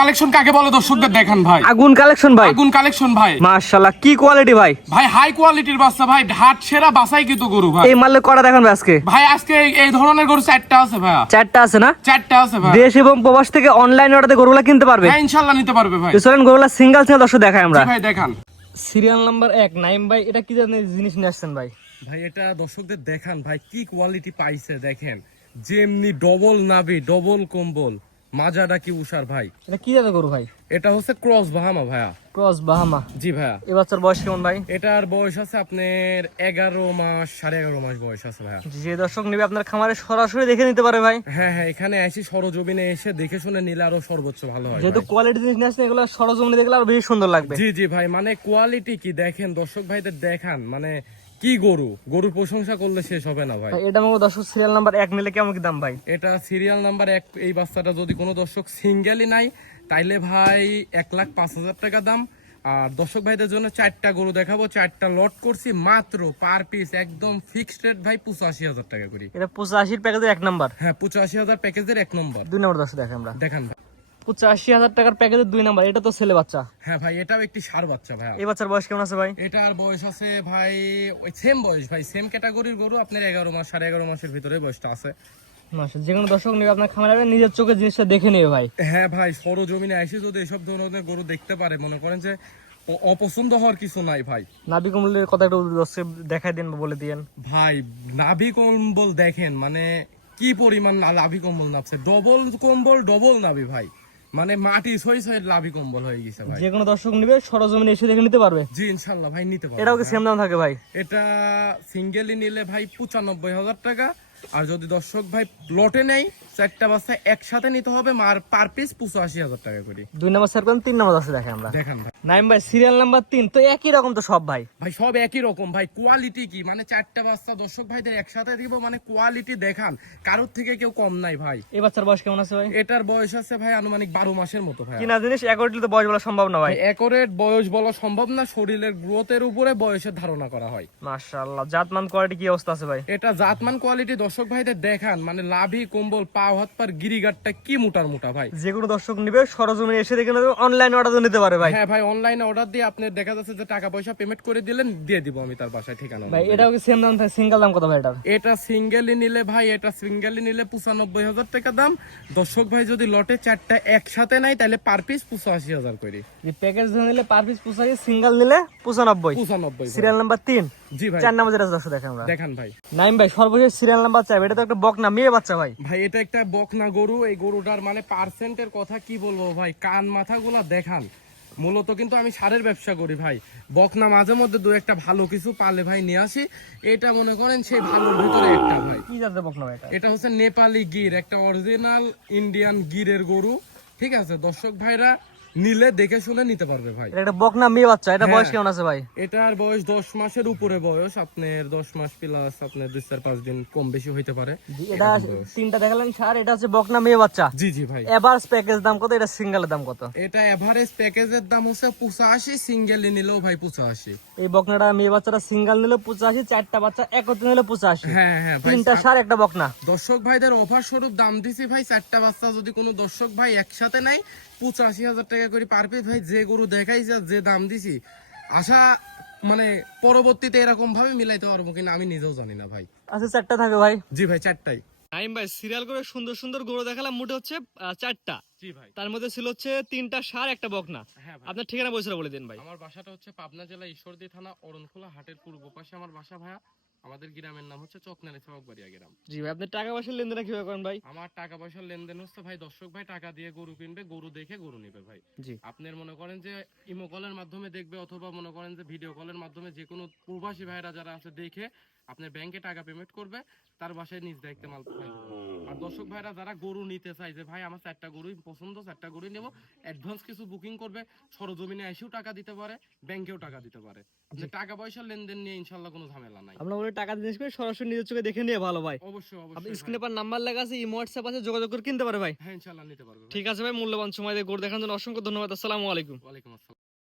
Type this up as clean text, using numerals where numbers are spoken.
Collection কাকে বলে দর্শকদের দেখান ভাই। আগুন কালেকশন ভাই, আগুন কালেকশন ভাই। মাশাআল্লাহ কি কোয়ালিটি ভাই, ভাই হাই কোয়ালিটির বাচ্চা ভাই, ঢাট সেরা বাছাই কিন্তু গরু ভাই। এই মালে কটা দেখান ভাই আজকে? ভাই আজকে এই ধরনের গরু 4টা আছে ভাই। 4টা আছে না? 4টা আছে ভাই। দেশ এবং প্রবাস থেকে অনলাইন অর্ডারে গরুগুলা কিনতে পারবে? হ্যাঁ ইনশাআল্লাহ নিতে পারবে ভাই। তো চলেন গরুগুলা সিঙ্গেল সিঙ্গেল দর্শক দেখাই আমরা। জি ভাই দেখান। সিরিয়াল নাম্বার 1 নাইম ভাই, এটা কি জানেন জিনিস নিয়ে আসছেন ভাই? ভাই এটা দর্শকদের দেখান ভাই, কি কোয়ালিটি পাইছে দেখেন। যেমনি ডবল নাভি, ডবল কম্বল, মাজাটা কি উষার ভাই। এটা কি জাতের গরু ভাই? এটা হচ্ছে ক্রস বাহামা ভাইয়া। Cross Bahama. জি ভাইয়া। এই বাচ্চার বয়স কেমন ভাই? এটার বয়স আছে আপনার 11 মাস, 11.5 মাস বয়স আছে ভাইয়া। যে দর্শক নেবে আপনার খামারে সরাসরি দেখে নিতে পারে ভাই। হ্যাঁ হ্যাঁ, এখানে এসে সরজমিনে এসে দেখে শুনে নিলে আরো সর্বোচ্চ ভালো হয় যেহেতু ভাই। কোয়ালিটি জিনিস নিয়ে আসছেন, এগুলো সরজমিনে দেখলে আরো বেশি সুন্দর লাগবে। জি জি ভাই, মানে কোয়ালিটি কি দেখেন, দর্শক ভাইদের দেখান, মানে কি গরুর প্রশংসা করলে শেষ হবে না ভাই। ভাই এটা আমাকে দর্শক সিরিয়াল নাম্বার 1 নিলে কেমন কি দাম ভাই? এটা সিরিয়াল নাম্বার 1, এই বাচ্চাটা যদি কোনো দর্শক সিঙ্গেলই নাই তাইলে ভাই 1,05,000 টাকা দাম। আর দর্শক ভাইদের জন্য 4টা গরু দেখাবো, 4টা লট করছি মাত্র পার পিস একদম ফিক্সড রেট ভাই 85,000 টাকা করি। এটা 85 প্যাকেজের 1 নাম্বার। হ্যাঁ 85,000 প্যাকেজের 1 নম্বর। 2 নাম্বার দর্শক দেখেন আমরা। দেখান ভাই। 85,000 টাকার প্যাকেজের 2 নাম্বার, এটা তো ছেলে বাচ্চা। হ্যাঁ ভাই, এটাও একটি ষাঁড় বাচ্চা ভাই। এই বাচ্চার বয়স কেমন আছে ভাই? এটার বয়স আছে ভাই ওই সেম বয়স ভাই, সেম ক্যাটাগরির গরু, আপনার 11 মাস 11.5 মাসের ভিতরে বয়সটা আছে। মাশাআল্লাহ, যে কোনো দর্শক নেবে আপনার খামারে আসবে, নিজের চোখে জিনিসটা দেখে নেবে ভাই। হ্যাঁ ভাই, সরজমিনে এসে যদি এসব ধরনের গরু দেখতে পারে, মনে করেন যে অপছন্দ হওয়ার কিছু নাই ভাই। নাভি কমলের কথা একটু দর্শক দেখাই দিন বা বলে দিয়েন ভাই নাভি কম্বল দেখেন, মানে কি পরিমাণ নাভি কম্বল নাপছে, ডবল কম্বল ডবল নাভি ভাই, মানে মাটি ছয় ছয় নাভি কম্বল হয়ে গেছে ভাই। যে কোনো দর্শক নেবে সরজমিনে এসে দেখে নিতে পারবে। জি ইনশাল্লাহ ভাই নিতে পারবে। এটাও কি সেম দাম থাকে ভাই? এটা সিঙ্গেলি নিলে ভাই 95,000 টাকা, আর যদি দর্শক ভাই লটে নেই 4টা বাচ্চা একসাথে নিতে হবে, মার পার পিস 85,000 টাকা করে। 2 নাম্বার স্যার কোন 3 নাম্বার আছে দেখেন আমরা। দেখান ভাই। নাইম ভাই সিরিয়াল নাম্বার 3 তো একই রকম তো সব ভাই। ভাই সব একই রকম ভাই, কোয়ালিটি কি, মানে 4টা বাচ্চা দর্শক ভাইদের একসাথে দিব, মানে কোয়ালিটি দেখান, কারোর থেকে কেউ কম নাই ভাই। এই বাচ্চার বয়স কেমন আছে ভাই? এটার বয়স আছে ভাই আনুমানিক 12 মাসের মতো ভাই। কিনা জিনিস একটু তো বয়স বলা সম্ভব না ভাই। একরেট বয়স বলা সম্ভব না, শরীরের গ্রোথের উপরে বয়সের ধারণা করা হয়। মাশাআল্লাহ, জাতমান কোয়ালিটি কি অবস্থা আছে ভাই? এটা জাতমান কোয়ালিটি দর্শক ভাইদের দেখান, মানে লাভি কম্বল, পাও হাত পার গিরিগাটটা কি মোটার মোটা ভাই। যে কোনো দর্শক নিবে সরজমিনে এসে দেখে নেবে, অনলাইন অর্ডার নিতে পারে ভাই। হ্যাঁ ভাই, অনলাইনে অর্ডার দিয়ে আপনি দেখা যাচ্ছে যে টাকা পয়সা পেমেন্ট করে দিলেন, দিয়ে দিব আমি তার বাসায় ঠিকানা ভাই অনুযায়ী। এটাও কি সেম দাম থাকে? সিঙ্গেল দাম কত ভাই এটার? এটা সিঙ্গেলি নিলে ভাই, এটা সিঙ্গেলি নিলে 95,000 টাকা দাম। দর্শক ভাই যদি লটে 4টা একসাথে নাই তাহলে পার পিস 85,000 করে। যে প্যাকেজ ধরে নিলে পার পিস 85, সিঙ্গেল নিলে 95। 95 সিরিয়াল নাম্বার 3। জি ভাই 4 নাম্বার যেটা আছে দর্শক দেখেন আমরা। দেখান ভাই। নাইম ভাই সর্বশেষ সিরিয়াল নাম্বার 4, এটা তো একটা বকনা মেয়ে বাচ্চা ভাই। ভাই এটা একটা বকনা গরু, এই গরুটার মানে পার্সেন্টের কথা কি বলবো ভাই, কান মাথাগুলা দেখান। মূলত কিন্তু আমি সারের ব্যবসা করি ভাই, বকনা মাঝে মধ্যে দু একটা ভালো কিছু পালে ভাই নিয়ে আসি, এটা মনে করেন সেই ভালোর ভিতরে একটা ভাই। কি জাতের বকনা ভাই এটা? এটা হচ্ছে নেপালি গির, একটা অরিজিনাল ইন্ডিয়ান গিরের গরু। ঠিক আছে, দর্শক ভাইরা নিলে দেখে শুনে নিতে পারবে ভাই। এটা একটা বকনা মেয়ে বাচ্চা, এটা বয়স হ্যাঁ। কেমন আছে ভাই? এটার বয়স 10 মাসের উপরে বয়স, আপনার 10 মাস প্লাস, আপনার 2-4-5 দিন কম বেশি হইতে পারে। এটা 3টা দেখালেন স্যার, এটা হচ্ছে বকনা মেয়ে বাচ্চা। জি জি ভাই। এভারেজ প্যাকেজ দাম কত? এটা সিঙ্গেলের দাম কত? এটা এভারেজ প্যাকেজের দাম হচ্ছে 85, সিঙ্গেল নিলেও ভাই 85। এই বকনাটা মেয়ে বাচ্চাটা সিঙ্গেল নিলে 85, 4টা বাচ্চা একত্রে নিলে 85। হ্যাঁ হ্যাঁ ভাই, 3টা সার একটা বকনা। দর্শক ভাইদের অফার স্বরূপ দাম দিছি ভাই, 4টা বাচ্চা যদি কোনো দর্শক ভাই একসাথে নেয় 85,000 টাকা করে পার পিস ভাই। যে গরু দেখাইছে, যে দাম দিছি, আশা মানে পরবর্তীতে এরকম ভাবে মিলাইতে পারবো কিনা আমি নিজেও জানি না ভাই। আচ্ছা 4টা থাকে ভাই? জি ভাই 4টাই। নাইম ভাই সিরিয়াল করে সুন্দর সুন্দর গরু দেখালাম, মোটে হচ্ছে 4টা। জি ভাই। তার মধ্যে ছিল হচ্ছে 3টা সার একটা বকনা। হ্যাঁ ভাই। আপনার ঠিকানা বলছিল বলে দিন ভাই। আমার বাসাটা হচ্ছে পাবনা জেলা ঈশ্বরদী থানা অরণখোলা হাটের পূর্ব পাশে আমার বাসা ভাইয়া। আমাদের গ্রামের নাম হচ্ছে চকনালি চকবাড়িয়া গ্রাম। জি ভাই, আপনি টাকা পয়সা লেনদেন কিভাবে করেন ভাই? আমার টাকা পয়সার লেনদেন হচ্ছে ভাই, দর্শক ভাই টাকা দিয়ে গরু কিনবে, গরু দেখে গরু নিবে ভাই। জি। আপনার মনে করেন যে ইমো কলের মাধ্যমে দেখবে, অথবা মনে করেন যে ভিডিও কলের মাধ্যমে, যে কোনো প্রবাসী ভাইরা যারা আছে দেখে আপনার ব্যাংকে টাকা পেমেন্ট করবে, তার বাসায় নিজ দায়িত্বে মাল পাঠাই। আর দর্শক ভাইরা যারা গরু নিতে চায় যে ভাই আমার 4টা গরুই পছন্দ, 4টা গরুই নেব, অ্যাডভান্স কিছু বুকিং করবে, সরজমিনে এসেও টাকা দিতে পারে, ব্যাংকেও টাকা দিতে পারে। আপনি টাকা পয়সার লেনদেন নিয়ে ইনশাআল্লাহ কোনো ঝামেলা নাই। আপনার বলে টাকা জিনিস করে সরাসরি নিজের চোখে দেখে নিয়ে ভালো ভাই। অবশ্যই আপনি অবশ্যই স্ক্রিনে পর নাম্বার লেখা আছে, ইমো হোয়াটসঅ্যাপ আছে, যোগাযোগ করে কিনতে পারে ভাই। হ্যাঁ ইনশাআল্লাহ নিতে পারবে ভাই। ঠিক আছে ভাই, মূল্যবান সময় দিয়ে গরু দেখার জন্য অসংখ্য ধন্যবাদ। আসসালামু আলাইকুম। ওয়ালাইকুম আসসালাম।